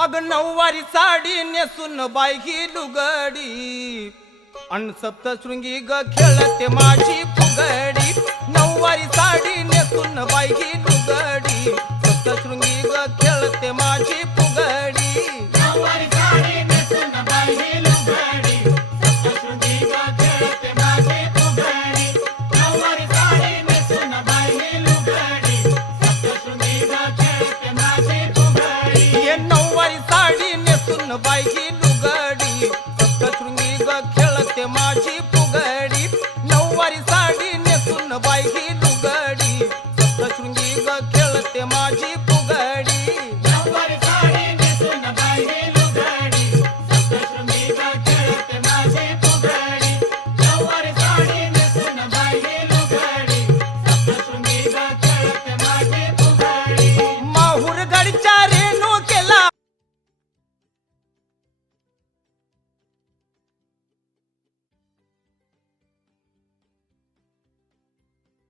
अग नऊवारी साडी नेसून बाई ही लुगडी अन सप्तशृंगी ग खेळते माझी फुगडी नऊवारी साडी नेसून बाई ही लुगडी सप्तशृंगी ग खेळते माझी फुगडी